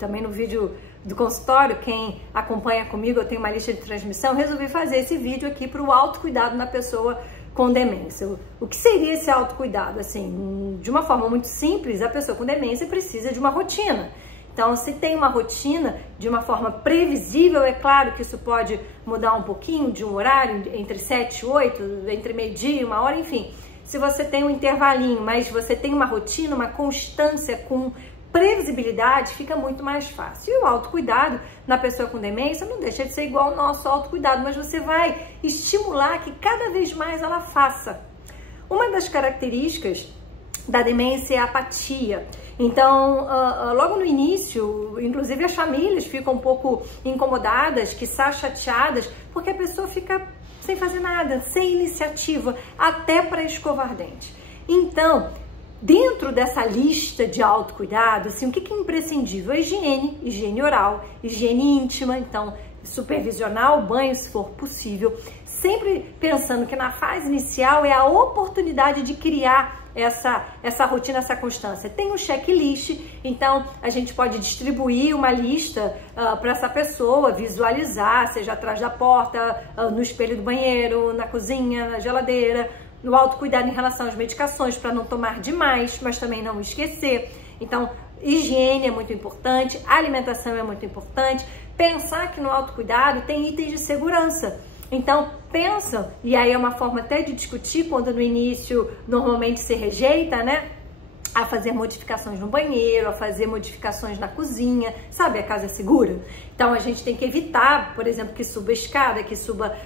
também no vídeo do consultório, quem acompanha comigo, eu tenho uma lista de transmissão, resolvi fazer esse vídeo aqui para o autocuidado na pessoa com demência. O que seria esse autocuidado? Assim, de uma forma muito simples, a pessoa com demência precisa de uma rotina. Então, se tem uma rotina de uma forma previsível, é claro que isso pode mudar um pouquinho de um horário, entre 7 e 8, entre meio-dia e 1 hora, enfim. Se você tem um intervalinho, mas você tem uma rotina, uma constância com previsibilidade, fica muito mais fácil. E o autocuidado na pessoa com demência não deixa de ser igual ao nosso autocuidado, mas você vai estimular que cada vez mais ela faça. Uma das características da demência é a apatia. Então, logo no início, inclusive as famílias ficam um pouco incomodadas, quiçá chateadas, porque a pessoa fica sem fazer nada, sem iniciativa, até para escovar dente. Então, dentro dessa lista de autocuidado, assim, o que é imprescindível? A higiene oral, higiene íntima, então supervisionar o banho se for possível, sempre pensando que na fase inicial é a oportunidade de criar essa rotina, essa constância. Tem um checklist, então a gente pode distribuir uma lista para essa pessoa visualizar, seja atrás da porta, no espelho do banheiro, na cozinha, na geladeira, no autocuidado em relação às medicações, para não tomar demais, mas também não esquecer. Então, higiene é muito importante, alimentação é muito importante, pensar que no autocuidado tem itens de segurança. Então, pensa, e aí é uma forma até de discutir, quando no início normalmente se rejeita, né? A fazer modificações no banheiro, a fazer modificações na cozinha, sabe? A casa é segura. Então, a gente tem que evitar, por exemplo, que suba escada, que suba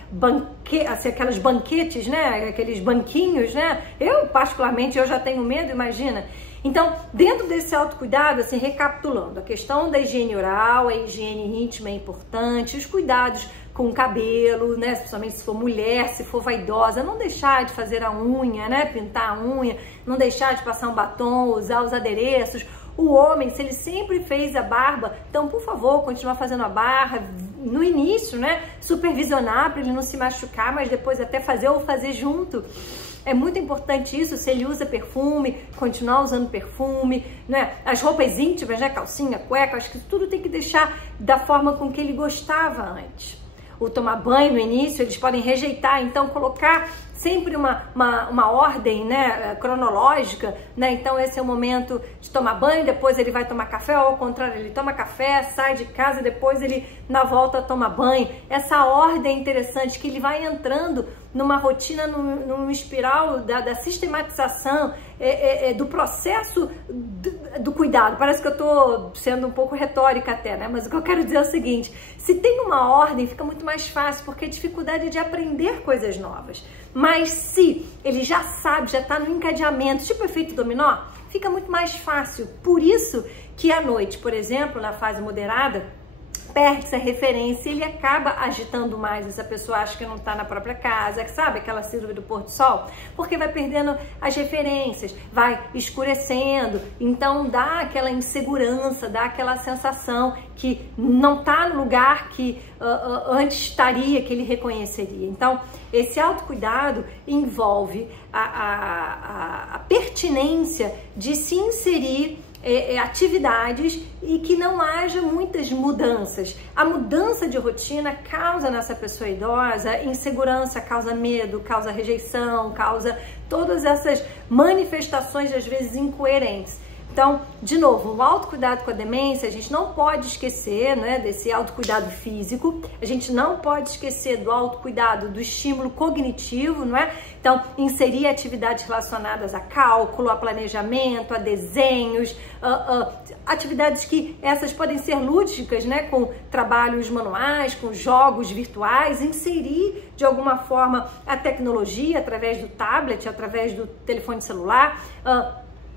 assim, aquelas banquetes, né? Aqueles banquinhos, né? Eu, particularmente, eu já tenho medo, imagina. Então, dentro desse autocuidado, assim, recapitulando, a questão da higiene oral, a higiene íntima é importante, os cuidados com o cabelo, né, principalmente se for mulher, se for vaidosa, não deixar de fazer a unha, né, pintar a unha, não deixar de passar um batom, usar os adereços. O homem, se ele sempre fez a barba, então, por favor, continuar fazendo a barba, no início, né, supervisionar para ele não se machucar, mas depois até fazer ou fazer junto. É muito importante isso, se ele usa perfume, continuar usando perfume, né? As roupas íntimas, né? Calcinha, cueca, acho que tudo tem que deixar da forma com que ele gostava antes. O tomar banho no início, eles podem rejeitar, então colocar sempre uma ordem, né, cronológica, né? Então esse é o momento de tomar banho, depois ele vai tomar café, ou ao contrário, ele toma café, sai de casa, depois ele na volta toma banho. Essa ordem é interessante, que ele vai entrando numa rotina, num espiral da sistematização, do processo do cuidado. Parece que eu tô sendo um pouco retórica até, né? Mas o que eu quero dizer é o seguinte: se tem uma ordem, fica muito mais fácil, porque a dificuldade é de aprender coisas novas. Mas se ele já sabe, já tá no encadeamento, tipo efeito dominó, fica muito mais fácil. Por isso que à noite, por exemplo, na fase moderada, perde-se a referência e ele acaba agitando mais. Essa pessoa acha que não está na própria casa, sabe aquela síndrome do pôr do sol? Porque vai perdendo as referências, vai escurecendo, então dá aquela insegurança, dá aquela sensação que não está no lugar que antes estaria, que ele reconheceria. Então, esse autocuidado envolve a pertinência de se inserir atividades e que não haja muitas mudanças. A mudança de rotina causa nessa pessoa idosa insegurança, causa medo, causa rejeição, causa todas essas manifestações, às vezes, incoerentes. Então, de novo, o autocuidado com a demência, a gente não pode esquecer, né, desse autocuidado físico, a gente não pode esquecer do autocuidado do estímulo cognitivo, não é? Então, inserir atividades relacionadas a cálculo, a planejamento, a desenhos, atividades que essas podem ser lúdicas, né, com trabalhos manuais, com jogos virtuais, inserir de alguma forma a tecnologia através do tablet, através do telefone celular,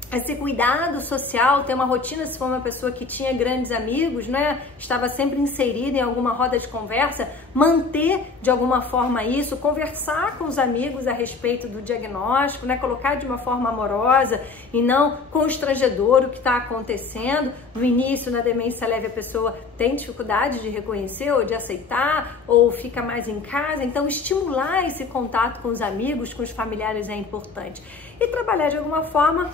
esse cuidado social, ter uma rotina, se for uma pessoa que tinha grandes amigos, né, estava sempre inserida em alguma roda de conversa, manter de alguma forma isso, conversar com os amigos a respeito do diagnóstico, né? Colocar de uma forma amorosa e não constrangedor o que está acontecendo. No início, na demência leve, a pessoa tem dificuldade de reconhecer ou de aceitar, ou fica mais em casa, então estimular esse contato com os amigos, com os familiares é importante. E trabalhar de alguma forma,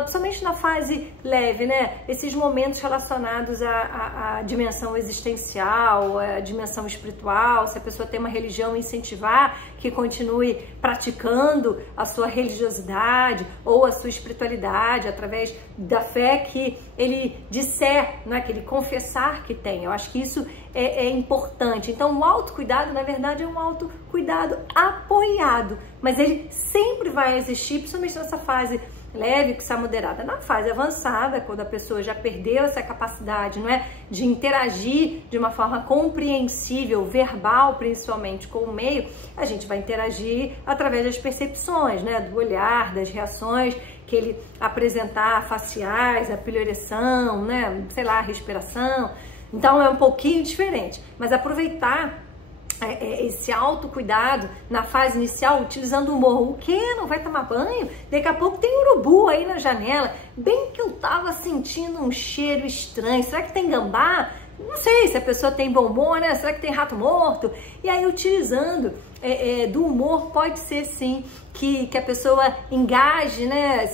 principalmente na fase leve, né? Esses momentos relacionados à dimensão existencial, à dimensão espiritual, se a pessoa tem uma religião, incentivar que continue praticando a sua religiosidade ou a sua espiritualidade através da fé que ele disser, né? Que ele confessar que tem. Eu acho que isso é importante. Então, o autocuidado, na verdade, é um autocuidado apoiado, mas ele sempre vai existir, principalmente nessa fase leve, que está moderada. Na fase avançada, quando a pessoa já perdeu essa capacidade, não é, de interagir de uma forma compreensível, verbal principalmente, com o meio, a gente vai interagir através das percepções, né, do olhar, das reações que ele apresentar, faciais, a pilhoração, né, sei lá, a respiração. Então é um pouquinho diferente, mas aproveitar esse autocuidado na fase inicial, utilizando o humor. O quê? Não vai tomar banho? Daqui a pouco tem urubu aí na janela. Bem que eu tava sentindo um cheiro estranho. Será que tem gambá? Não sei se a pessoa tem bom humor, né? Será que tem rato morto? E aí, utilizando do humor, pode ser sim que a pessoa engaje, né?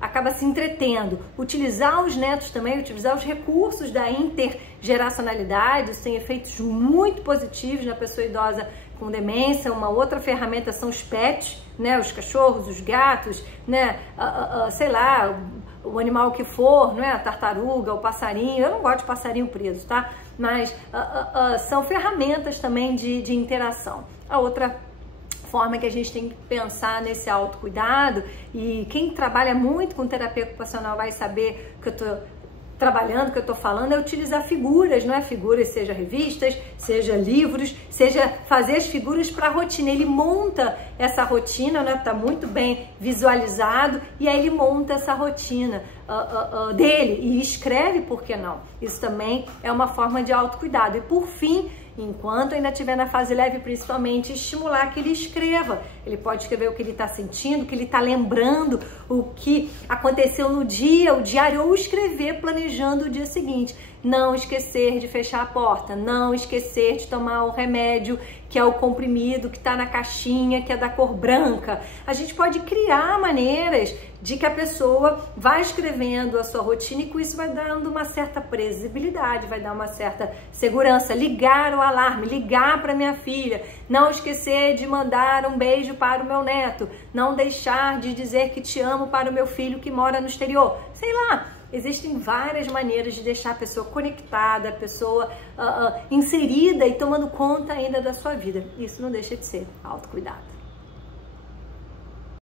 Acaba se entretendo. Utilizar os netos também, utilizar os recursos da intergeracionalidade, isso tem efeitos muito positivos na pessoa idosa com demência. Uma outra ferramenta são os pets, né? Os cachorros, os gatos, né? Sei lá, o animal que for, não é? A tartaruga, o passarinho. Eu não gosto de passarinho preso, tá? Mas são ferramentas também de interação. A outra forma que a gente tem que pensar nesse autocuidado, e quem trabalha muito com terapia ocupacional vai saber que eu tô trabalhando, que eu tô falando, é utilizar figuras, não é? Figuras, seja revistas, seja livros, seja fazer as figuras para a rotina. Ele monta essa rotina, né? Tá muito bem visualizado, e aí ele monta essa rotina dele e escreve, por que não? Isso também é uma forma de autocuidado. E por fim, enquanto ainda estiver na fase leve, principalmente, estimular que ele escreva. Ele pode escrever o que ele está sentindo, o que ele está lembrando, o que aconteceu no dia, o diário, ou escrever planejando o dia seguinte. Não esquecer de fechar a porta, não esquecer de tomar o remédio, que é o comprimido que está na caixinha, que é da cor branca. A gente pode criar maneiras de que a pessoa vá escrevendo a sua rotina, e com isso vai dando uma certa previsibilidade, vai dar uma certa segurança. Ligar o alarme, ligar para minha filha, não esquecer de mandar um beijo para o meu neto, não deixar de dizer que te amo para o meu filho que mora no exterior. Sei lá, existem várias maneiras de deixar a pessoa conectada, a pessoa inserida e tomando conta ainda da sua vida. Isso não deixa de ser autocuidado.